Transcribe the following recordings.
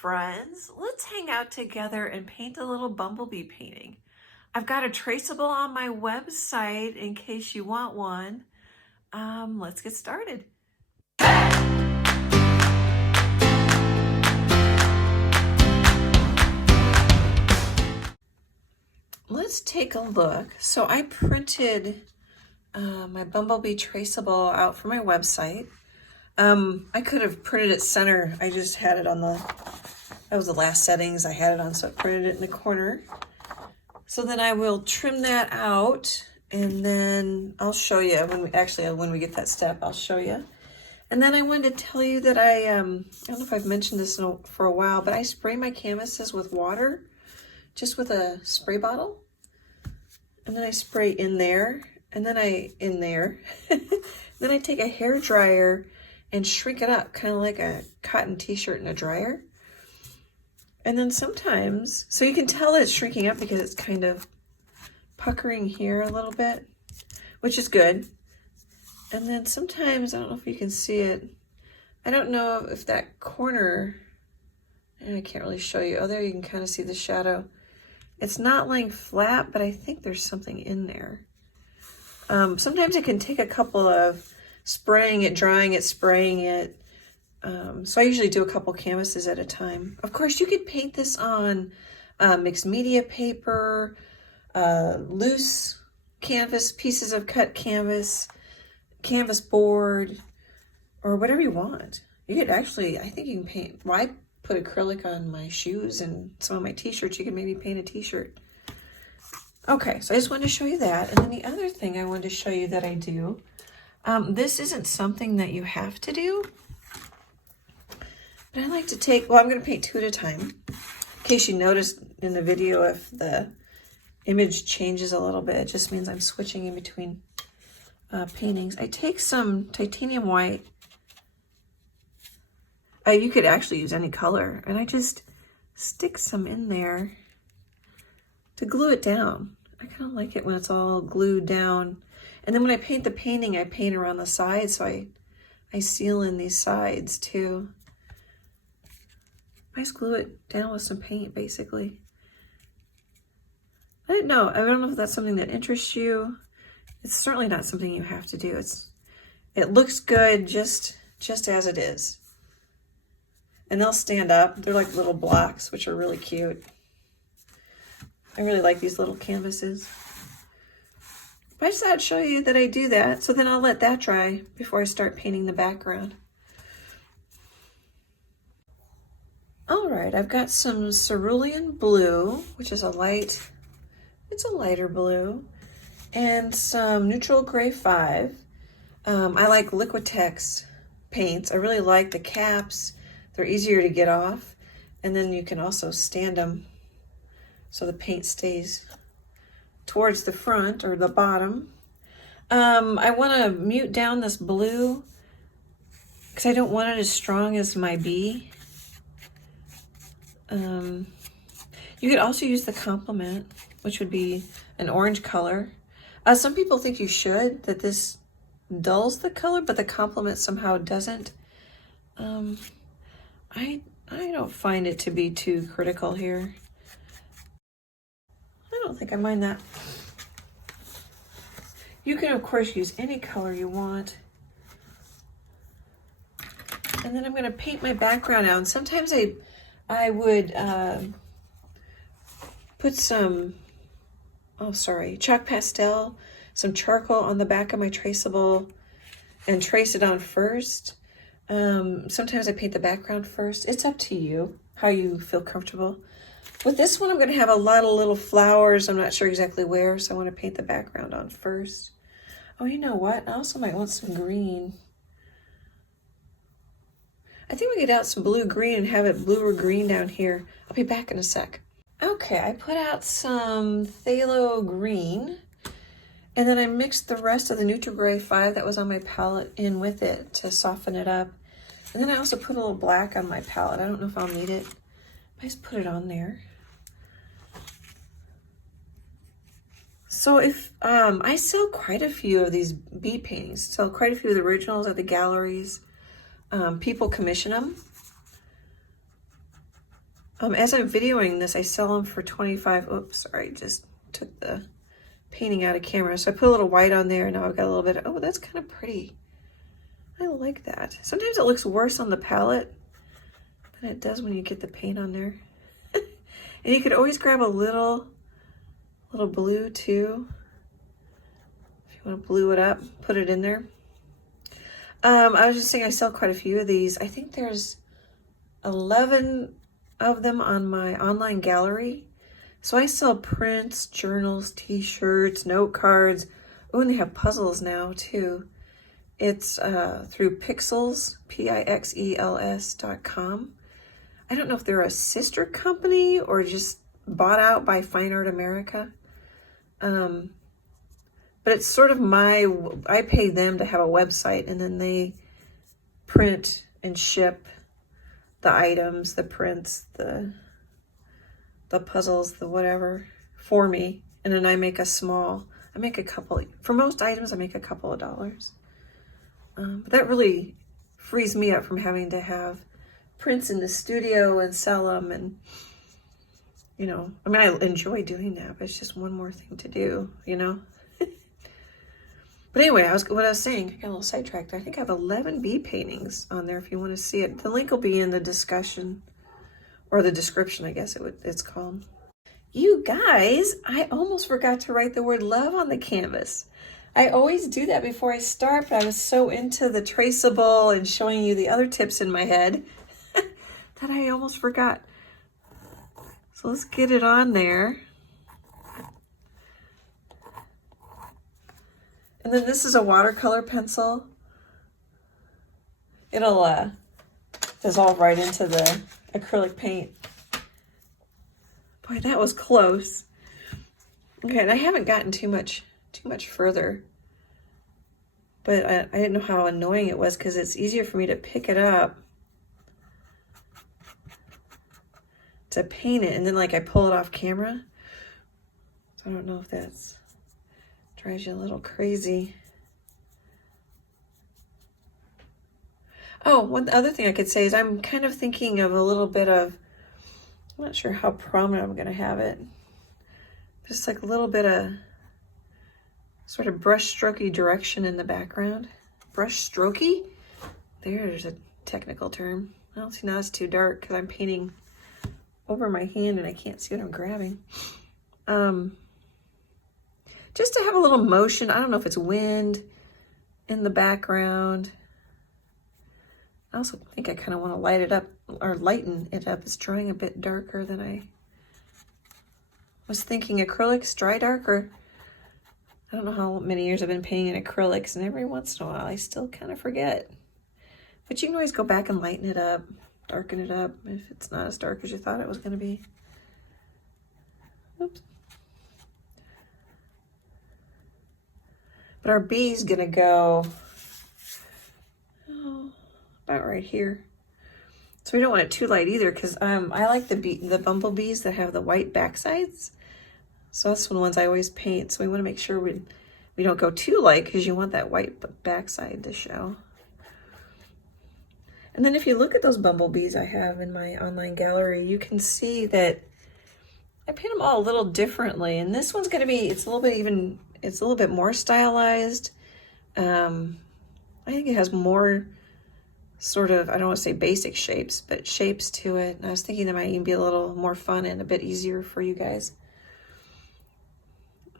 friends. Let's hang out together and paint a little bumblebee painting. I've got a traceable on my website in case you want one. Let's get started. Let's take a look. So I printed my bumblebee traceable out for my website. I could have printed it center. I just had it on that was the last settings I had it on, so I printed it in the corner. So then I will trim that out, and then I'll show you when we get that step, I'll show you. And then I wanted to tell you that I don't know if I've mentioned this for a while, but I spray my canvases with water, just with a spray bottle. And then I spray in there, and then then I take a hair dryer and shrink it up, kind of like a cotton t-shirt in a dryer. And then sometimes, so you can tell that it's shrinking up because it's kind of puckering here a little bit, which is good. And then sometimes, I don't know if you can see it, I don't know if that corner, and I can't really show you. Oh, there you can kind of see the shadow. It's not laying flat, but I think there's something in there. Sometimes it can take a couple of spraying it, drying it, spraying it. So I usually do a couple canvases at a time. Of course, you could paint this on mixed media paper, loose canvas, pieces of cut canvas, canvas board, or whatever you want. You could actually, I think you can paint, well, I put acrylic on my shoes and some of my t-shirts. You can maybe paint a t-shirt. Okay, so I just wanted to show you that. And then the other thing I wanted to show you that I do, this isn't something that you have to do, but I like to take, well, I'm going to paint two at a time. In case you noticed in the video, if the image changes a little bit, it just means I'm switching in between paintings. I take some titanium white. You could actually use any color, and I just stick some in there to glue it down. I kind of like it when it's all glued down. And then when I paint the painting, I paint around the sides, so I seal in these sides too. I just glue it down with some paint, basically. I don't know if that's something that interests you. It's certainly not something you have to do. It looks good just as it is. And they'll stand up. They're like little blocks, which are really cute. I really like these little canvases. But I just thought I'd show you that I do that. So then I'll let that dry before I start painting the background. All right, I've got some cerulean blue, which is it's a lighter blue, and some neutral gray 5. I like Liquitex paints. I really like the caps. They're easier to get off. And then you can also stand them so the paint stays towards the front or the bottom. I want to mute down this blue because I don't want it as strong as my bee. You could also use the complement, which would be an orange color. Some people think you should, that this dulls the color, but the complement somehow doesn't. I don't find it to be too critical here. I don't think I mind that. You can, of course, use any color you want. And then I'm going to paint my background out. And sometimes I would put some, chalk pastel, some charcoal on the back of my traceable and trace it on first. Sometimes I paint the background first. It's up to you how you feel comfortable. With this one, I'm going to have a lot of little flowers. I'm not sure exactly where, so I want to paint the background on first. Oh, you know what? I also might want some green. I think we get out some blue-green and have it blue or green down here. I'll be back in a sec. Okay, I put out some phthalo green, and then I mixed the rest of the neutral gray 5 that was on my palette in with it to soften it up. And then I also put a little black on my palette. I don't know if I'll need it. I just put it on there. So if I sell quite a few of these bee paintings, sell quite a few of the originals at the galleries. People commission them. As I'm videoing this, I sell them for 25. Oops, sorry, just took the painting out of camera. So I put a little white on there, and now I've got a little bit of, oh, that's kind of pretty. I like that. Sometimes it looks worse on the palette than it does when you get the paint on there. And you could always grab a little blue too. If you want to blue it up, put it in there. I was just saying I sell quite a few of these. I think there's 11 of them on my online gallery. So I sell prints, journals, t-shirts, note cards. Oh, and they have puzzles now too. It's through Pixels, Pixels.com. I don't know if they're a sister company or just bought out by Fine Art America. But it's sort of I pay them to have a website, and then they print and ship the items, the prints, the puzzles, the whatever for me. And then I make a couple, for most items I make a couple of dollars. But that really frees me up from having to have prints in the studio and sell them. And, you know, I mean, I enjoy doing that, but it's just one more thing to do, you know? But anyway, what I was saying, I got a little sidetracked. I think I have 11 bee paintings on there if you want to see it. The link will be in the discussion, or the description, I guess it's called. You guys, I almost forgot to write the word love on the canvas. I always do that before I start, but I was so into the traceable and showing you the other tips in my head that I almost forgot. So let's get it on there. And then this is a watercolor pencil. It'll dissolve right into the acrylic paint. Boy, that was close. Okay, and I haven't gotten too much further. But I didn't know how annoying it was because it's easier for me to pick it up to paint it, and then like I pull it off camera. So I don't know if that's drives you a little crazy. Oh, one other thing I could say is I'm kind of thinking of a little bit of, I'm not sure how prominent I'm going to have it. Just like a little bit of sort of brush strokey direction in the background. Brush strokey? There's a technical term. I don't see, now it's too dark because I'm painting over my hand and I can't see what I'm grabbing. Just to have a little motion. I don't know if it's wind in the background. I also think I kind of want to light it up or lighten it up. It's drying a bit darker than I was thinking. Acrylics dry darker. I don't know how many years I've been painting in acrylics, and every once in a while I still kind of forget. But you can always go back and lighten it up, darken it up if it's not as dark as you thought it was going to be. Oops. But our bee's gonna go about right here. So we don't want it too light either, because I like the bumblebees that have the white backsides. So that's one of the ones I always paint. So we want to make sure we don't go too light, because you want that white backside to show. And then if you look at those bumblebees I have in my online gallery, you can see that I paint them all a little differently. And this one's gonna be, it's a little bit more stylized. I think it has more sort of, I don't want to say basic shapes, but shapes to it. And I was thinking that might even be a little more fun and a bit easier for you guys.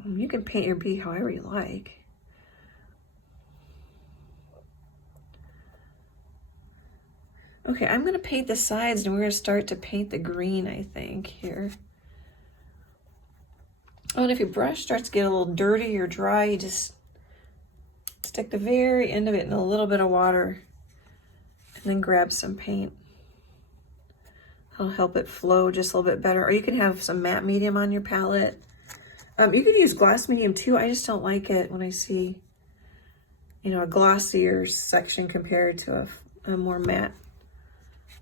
You can paint your bee however you like. Okay, I'm going to paint the sides, and we're going to start to paint the green, I think, here. Oh, and if your brush starts to get a little dirty or dry, you just stick the very end of it in a little bit of water and then grab some paint. That'll help it flow just a little bit better. Or you can have some matte medium on your palette. You could use gloss medium too. I just don't like it when I see, you know, a glossier section compared to a more matte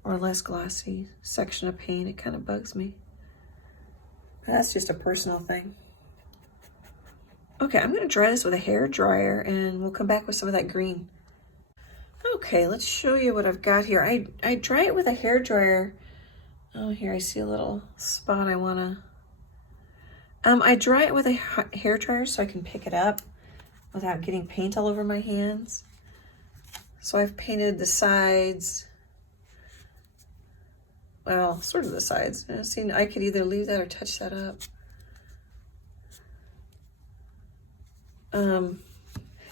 or less glossy section of paint. It kind of bugs me. That's just a personal thing. Okay, I'm going to dry this with a hair dryer, and we'll come back with some of that green. Okay, let's show you what I've got here. I dry it with a hair dryer Oh, here I see a little spot I wanna, I dry it with a hair dryer so I can pick it up without getting paint all over my hands. So I've painted the sides, well, sort of the sides. See, I could either leave that or touch that up.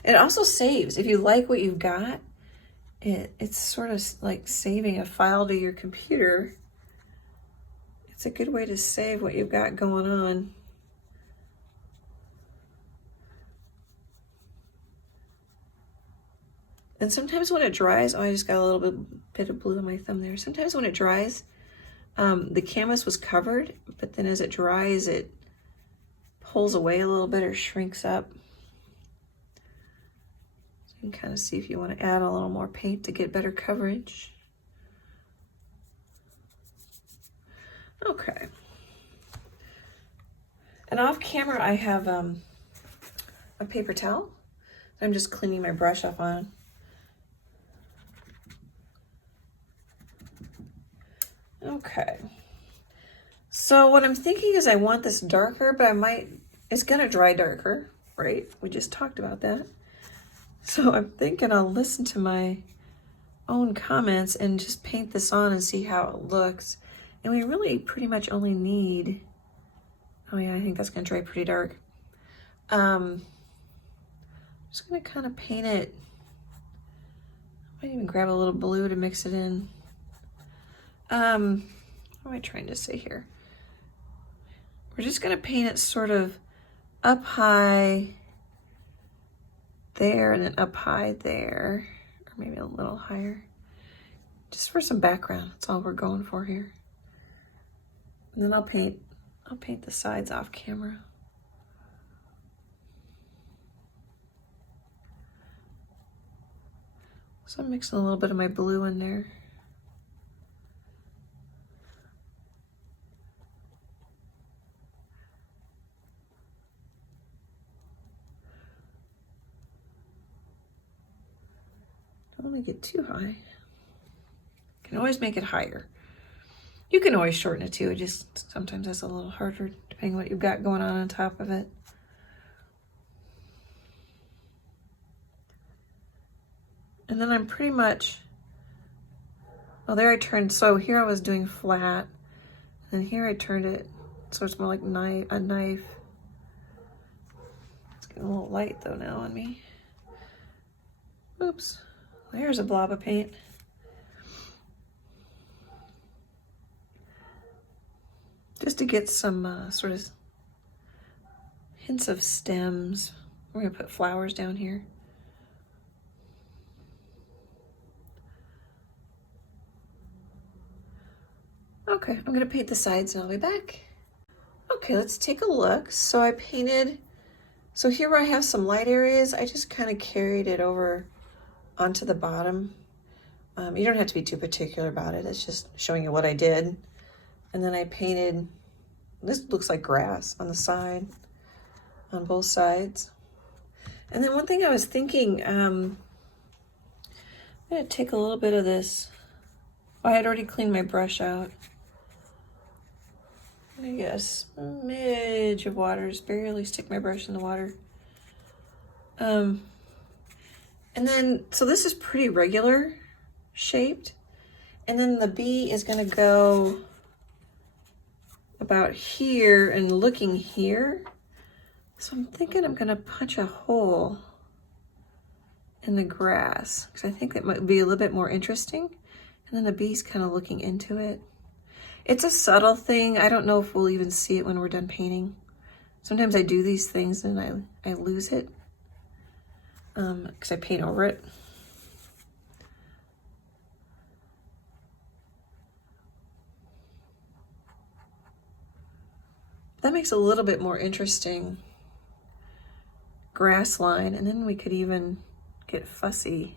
It also saves. If you like what you've got, it's sort of like saving a file to your computer. It's a good way to save what you've got going on. And sometimes when it dries, oh, I just got a little bit of blue on my thumb there. Sometimes when it dries, the canvas was covered, but then as it dries, it pulls away a little bit or shrinks up. So you can kind of see if you want to add a little more paint to get better coverage. Okay. And off camera, I have a paper towel that I'm just cleaning my brush off on. Okay. So what I'm thinking is I want this darker, but it's gonna dry darker, right? We just talked about that. So I'm thinking I'll listen to my own comments and just paint this on and see how it looks. And we really pretty much only need, oh yeah, I think that's gonna dry pretty dark. I'm just gonna kind of paint it. I might even grab a little blue to mix it in. What am I trying to say here? We're just gonna paint it sort of up high there and then up high there, or maybe a little higher. Just for some background, that's all we're going for here. And then I'll paint the sides off camera. So I'm mixing a little bit of my blue in there. Don't want to get too high. You can always make it higher. You can always shorten it too. It just sometimes that's a little harder depending on what you've got going on top of it. And then I'm pretty much, well, there I turned, so here I was doing flat, and here I turned it so it's more like a knife. It's getting a little light though now on me. Oops, there's a blob of paint. Just to get some sort of hints of stems. We're gonna put flowers down here. Okay, I'm gonna paint the sides and I'll be back. Okay, let's take a look. So I painted, so here where I have some light areas, I just kind of carried it over onto the bottom. You don't have to be too particular about it. It's just showing you what I did. And then I painted, this looks like grass on the side, on both sides. And then one thing I was thinking, I'm gonna take a little bit of this. Oh, I had already cleaned my brush out. I guess a smidge of water, just barely stick my brush in the water. And then, so this is pretty regular shaped. And then the bee is gonna go about here and looking here. So I'm thinking I'm gonna punch a hole in the grass because I think that might be a little bit more interesting. And then the bee's kind of looking into it. It's a subtle thing. I don't know if we'll even see it when we're done painting. Sometimes I do these things and I lose it because I paint over it. That makes a little bit more interesting grass line, and then we could even get fussy.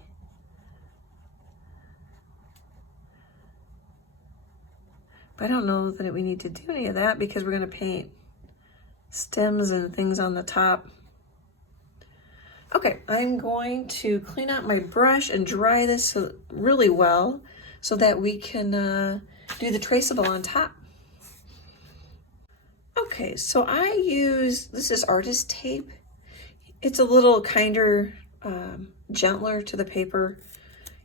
But I don't know that we need to do any of that because we're going to paint stems and things on the top. Okay, I'm going to clean out my brush and dry this really well so that we can do the traceable on top. Okay, so I use, this is artist tape. It's a little kinder, gentler to the paper.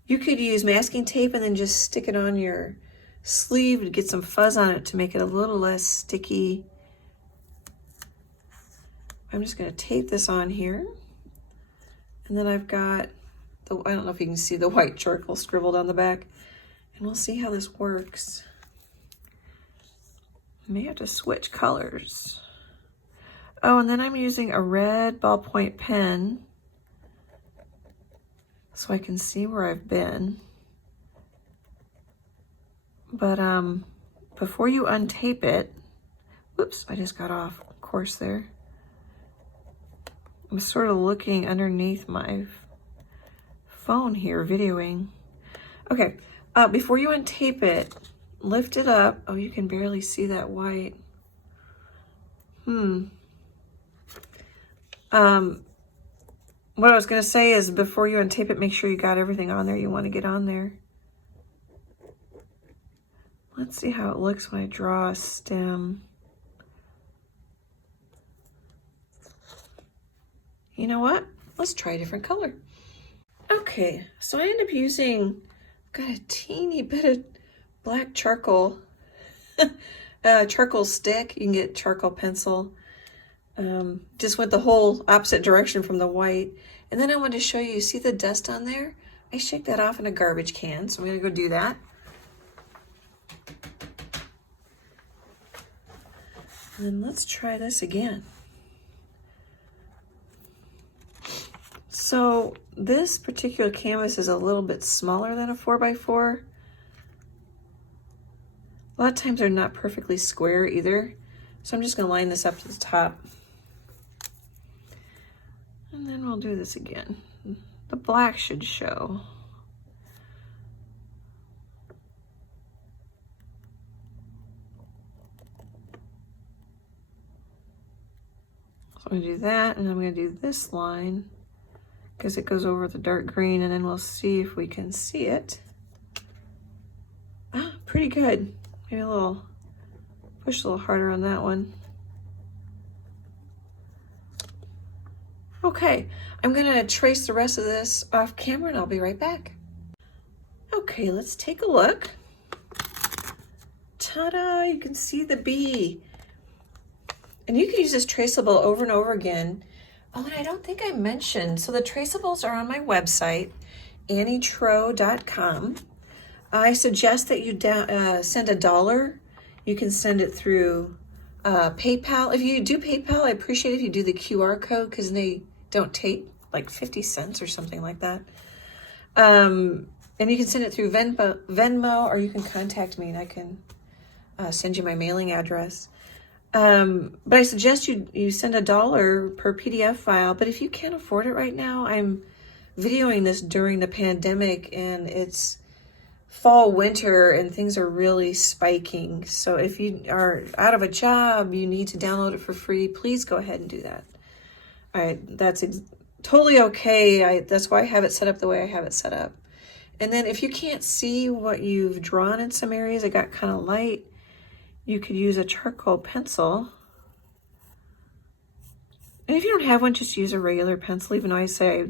You could use masking tape and then just stick it on your sleeve to get some fuzz on it to make it a little less sticky. I'm just going to tape this on here. And then I've got, I don't know if you can see the white charcoal scribbled on the back. And we'll see how this works. I may have to switch colors. Oh, and then I'm using a red ballpoint pen so I can see where I've been. But before you untape it, whoops, I just got off course there. I'm sort of looking underneath my phone here, videoing. Okay, before you untape it, lift it up. Oh, you can barely see that white. What I was going to say is before you untape it, make sure you got everything on there you want to get on there. Let's see how it looks when I draw a stem. You know what? Let's try a different color. Okay, so I end up using, got a teeny bit of black charcoal, charcoal stick. You can get charcoal pencil. Just went the whole opposite direction from the white. And then I wanted to show you, see the dust on there? I shake that off in a garbage can, so I'm gonna go do that. And then let's try this again. So this particular canvas is a little bit smaller than a 4x4. A lot of times they're not perfectly square either. So I'm just gonna line this up to the top. And then we'll do this again. The black should show. So I'm gonna do that, and I'm gonna do this line because it goes over the dark green, and then we'll see if we can see it. Ah, pretty good. Maybe a little, push a little harder on that one. Okay, I'm gonna trace the rest of this off camera and I'll be right back. Okay, let's take a look. Ta-da, you can see the bee. And you can use this traceable over and over again. Oh, and I don't think I mentioned, so the traceables are on my website, AnnieTroe.com. I suggest that you send $1. You can send it through PayPal. If you do PayPal, I appreciate if you do the QR code because they don't take like 50 cents or something like that. And you can send it through Venmo, or you can contact me and I can send you my mailing address. But I suggest you send $1 per PDF file. But if you can't afford it right now, I'm videoing this during the pandemic and it's fall, winter, and things are really spiking. So if you are out of a job, you need to download it for free, please go ahead and do that. All right, that's totally okay. That's why I have it set up the way I have it set up. And then if you can't see what you've drawn in some areas, it got kind of light, you could use a charcoal pencil. And if you don't have one, just use a regular pencil, even though I say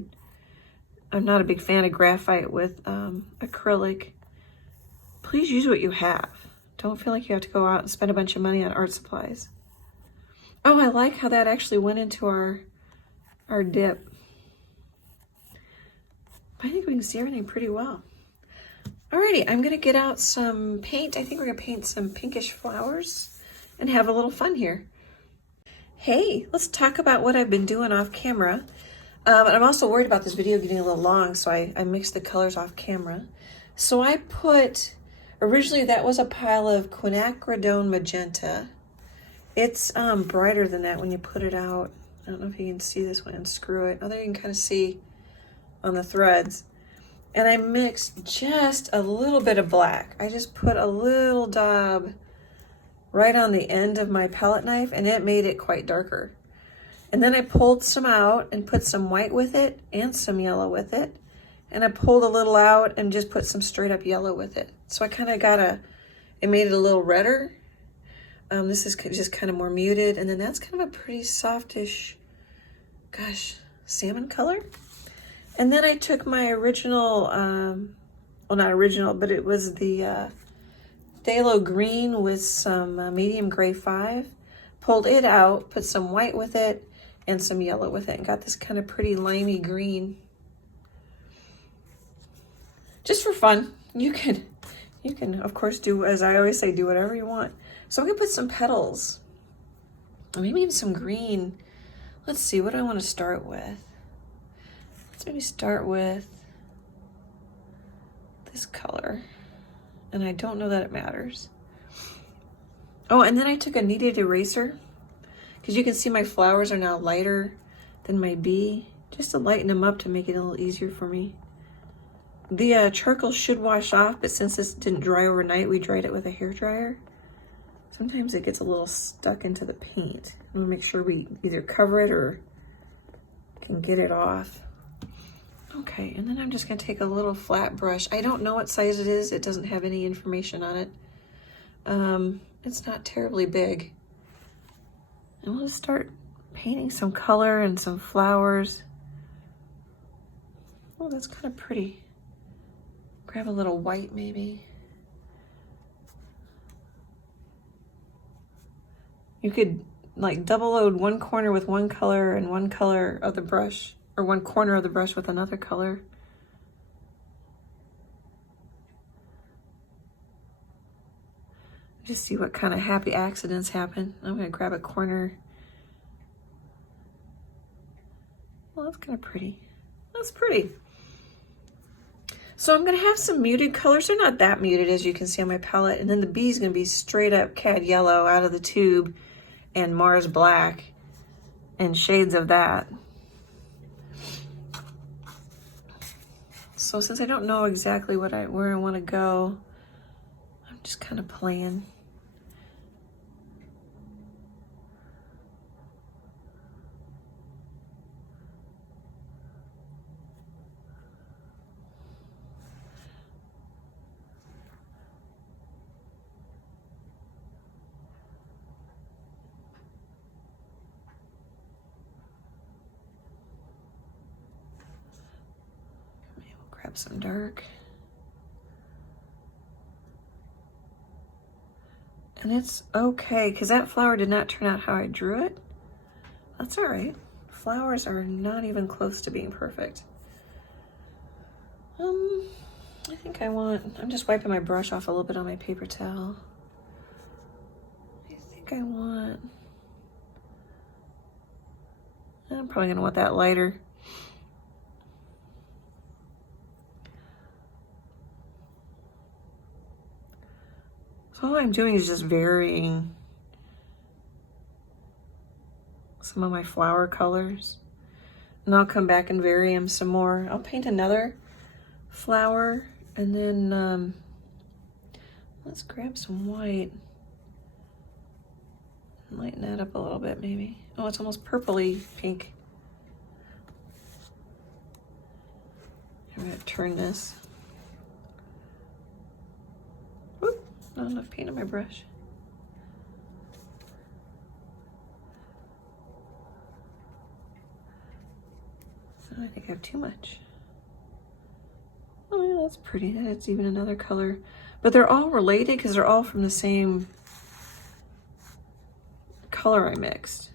I'm not a big fan of graphite with acrylic. Please use what you have. Don't feel like you have to go out and spend a bunch of money on art supplies. Oh, I like how that actually went into our dip. I think we can see everything pretty well. Alrighty, I'm gonna get out some paint. I think we're gonna paint some pinkish flowers and have a little fun here. Hey, let's talk about what I've been doing off camera. And I'm also worried about this video getting a little long, so I mixed the colors off camera. So I put, originally that was a pile of quinacridone magenta. It's brighter than that when you put it out. I don't know if you can see this when I unscrew it. Oh, there you can kind of see on the threads. And I mixed just a little bit of black. I just put a little dab right on the end of my palette knife and it made it quite darker. And then I pulled some out and put some white with it and some yellow with it. And I pulled a little out and just put some straight up yellow with it. So I kind of got it made it a little redder. This is just kind of more muted, and then that's kind of a pretty softish, gosh, salmon color. And then I took my original, well, not original, but it was the phthalo green with some medium gray 5. Pulled it out, put some white with it, and some yellow with it, and got this kind of pretty limey green. Just for fun. You can, of course, do, as I always say, do whatever you want. So I'm gonna put some petals, maybe even some green. Let's see, what do I want to start with? Let's maybe start with this color. And I don't know that it matters. Oh, and then I took a kneaded eraser, because you can see my flowers are now lighter than my bee, just to lighten them up to make it a little easier for me. The charcoal should wash off, but since this didn't dry overnight, we dried it with a hairdryer. Sometimes it gets a little stuck into the paint. I'm gonna make sure we either cover it or can get it off. Okay, and then I'm just gonna take a little flat brush. I don't know what size it is. It doesn't have any information on it. It's not terribly big. And we'll just start painting some color and some flowers. Oh, that's kind of pretty. Grab a little white maybe. You could like double load one corner with one color and one color of the brush, or one corner of the brush with another color. Just see what kind of happy accidents happen. I'm gonna grab a corner. Well, that's kind of pretty. That's pretty. So I'm gonna have some muted colors. They're not that muted, as you can see on my palette. And then the bee's gonna be straight up cad yellow out of the tube, and Mars black, and shades of that. So since I don't know exactly where I want to go, I'm just kind of playing. Grab some dark. And it's okay, because that flower did not turn out how I drew it. That's all right. Flowers are not even close to being perfect. I think I'm just wiping my brush off a little bit on my paper towel. I'm probably gonna want that lighter. So all I'm doing is just varying some of my flower colors. And I'll come back and vary them some more. I'll paint another flower, and then let's grab some white and lighten that up a little bit maybe. Oh, it's almost purpley pink. I'm gonna turn this. Whoop, not enough paint on my brush. Oh, I think I have too much. Oh yeah, that's pretty. That's even another color. But they're all related because they're all from the same color I mixed.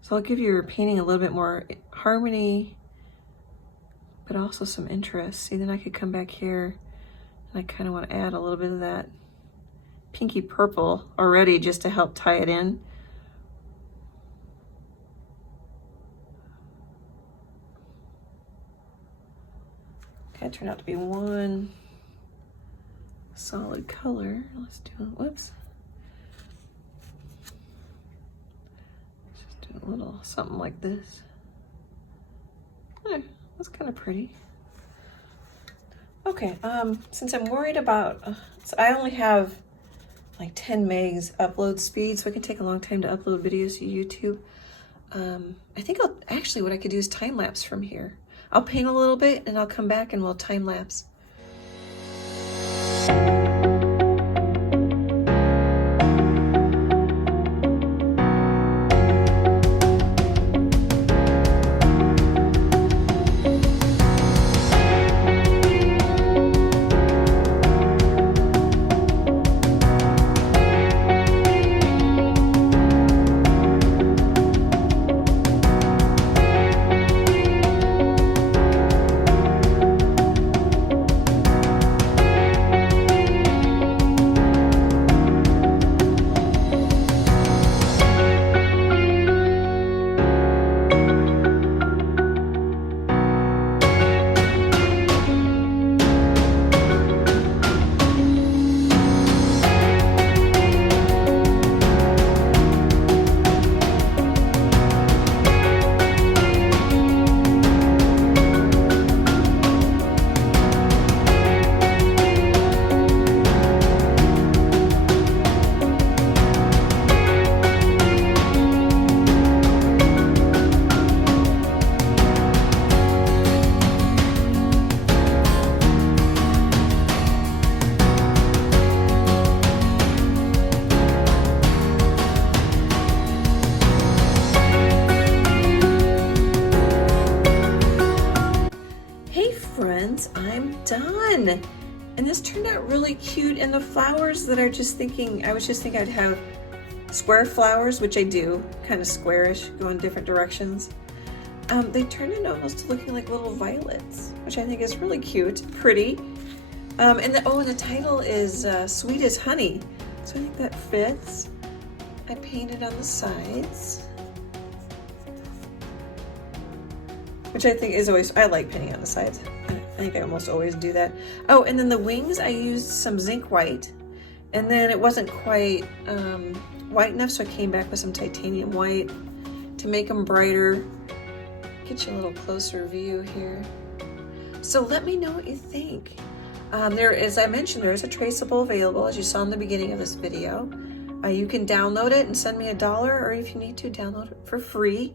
So I'll give your painting a little bit more harmony, but also some interest. See, then I could come back here and I kind of want to add a little bit of that pinky purple already just to help tie it in. Okay, it turned out to be one solid color. Let's do, whoops. Just do a little something like this. That's kind of pretty. Okay, since I'm worried about, so I only have like 10 megs upload speed, so it can take a long time to upload videos to YouTube. I think actually what I could do is time lapse from here. I'll paint a little bit and I'll come back and we'll time lapse. And this turned out really cute. And the flowers that I was just thinking I'd have square flowers, which I do, kind of squarish, go in different directions. They turned into almost looking like little violets, which I think is really cute, pretty. And the title is Sweet as Honey. So I think that fits. I painted on the sides, which I think is always, I like painting on the sides. I think I almost always do that. Oh, and then the wings, I used some zinc white, and then it wasn't quite white enough, so I came back with some titanium white to make them brighter. Get you a little closer view here. So let me know what you think. As I mentioned, there is a Traceable available, as you saw in the beginning of this video. You can download it and send me $1, or if you need to, download it for free.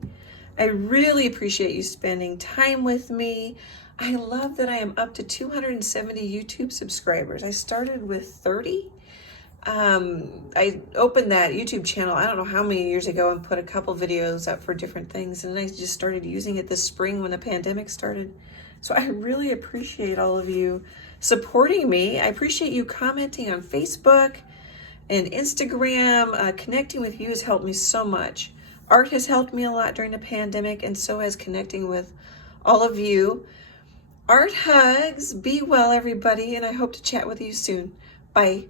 I really appreciate you spending time with me. I love that I am up to 270 YouTube subscribers. I started with 30. I opened that YouTube channel, I don't know how many years ago, and put a couple videos up for different things. And I just started using it this spring when the pandemic started. So I really appreciate all of you supporting me. I appreciate you commenting on Facebook and Instagram. Connecting with you has helped me so much. Art has helped me a lot during the pandemic, and so has connecting with all of you. Art hugs. Be well, everybody, and I hope to chat with you soon. Bye.